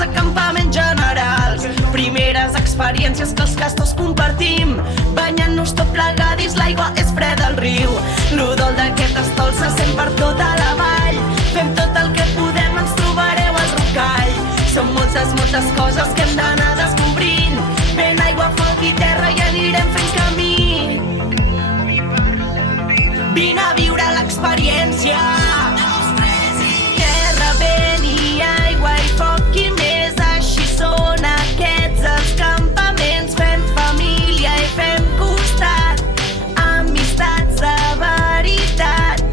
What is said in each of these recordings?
els acampaments generals. Primeres experiències que els castors compartim, banyant-nos tot plegadis, l'aigua és freda al riu. L'odol d'aquest estol se sent per tota la vall. Fem tot el que podem, ens trobareu al Rocall. Són moltes coses que hem d'anar descobrint. Vent, aigua, foc i terra i anirem fent camí. Vine a viure l'experiència. Terra, vent i aigua i foc i més, així són aquests els campaments. Fem família i fem costat, amistats de veritat.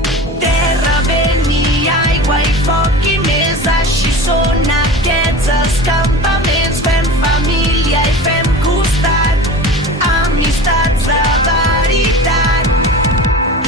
Terra, vent i aigua i foc i més, així són aquests els campaments. Fem família i fem costat, amistats de veritat.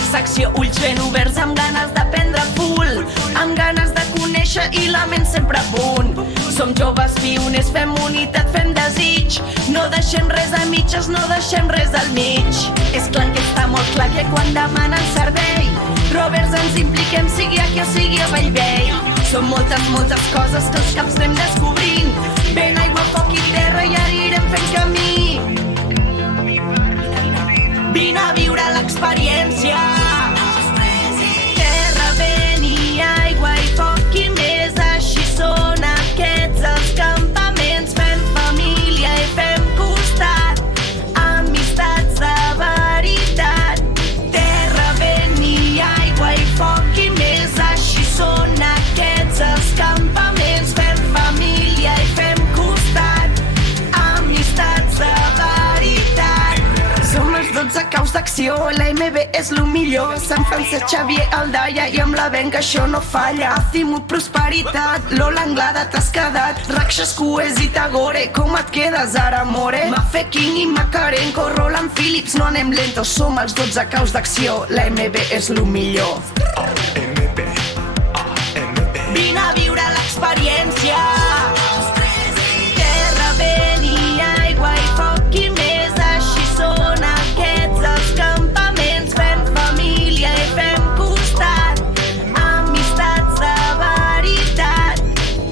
Secció ulls ben oberts, amb ganes d'aprendre full, amb ganes de conèixer i la ment sempre a punt. Som joves pioners, fem unitat, fem desig. No deixem res a mitges, no deixem res al mig. És clar que està molt clar que quan demanen servei, Roberts ens impliquem, sigui aquí o sigui a Bellvei. Són moltes coses que els caps anem descobrint. Vent, aigua, foc i terra i anirem fent camí. Vine a viure l'experiència. Terra, vent i aigua i foc i més, així són aquests els campaments. Fem família i fem costat, amistats de veritat. Terra, vent i aigua i foc i més, així són aquests els campaments. Fem família i fem costat, amistats de veritat. Som els 12 caus d'acció, la MB és lo millor. Sant Francesc Xavier Aldaya i amb la venga això no falla. Azimut prosperitat, Lola Anglada t'has quedat. Rakshas Kues i Tagore, com et quedes ara, more? Mafe King i Makarenko, Roland Phillips, no anem lentos. Som els 12 caus d'acció, la MB és lo millor. Vine a viure l'experiència. Terra, vent i aigua i foc i més, així són aquests els campaments. Fem família i fem costat, amistats de veritat.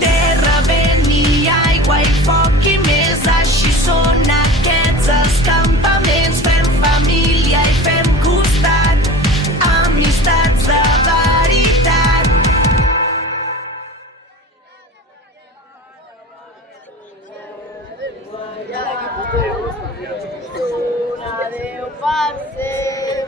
Terra, vent i aigua i foc i més, així són aquests els campaments. Fem família i fem costat, amistats de veritat. Adéu, parce.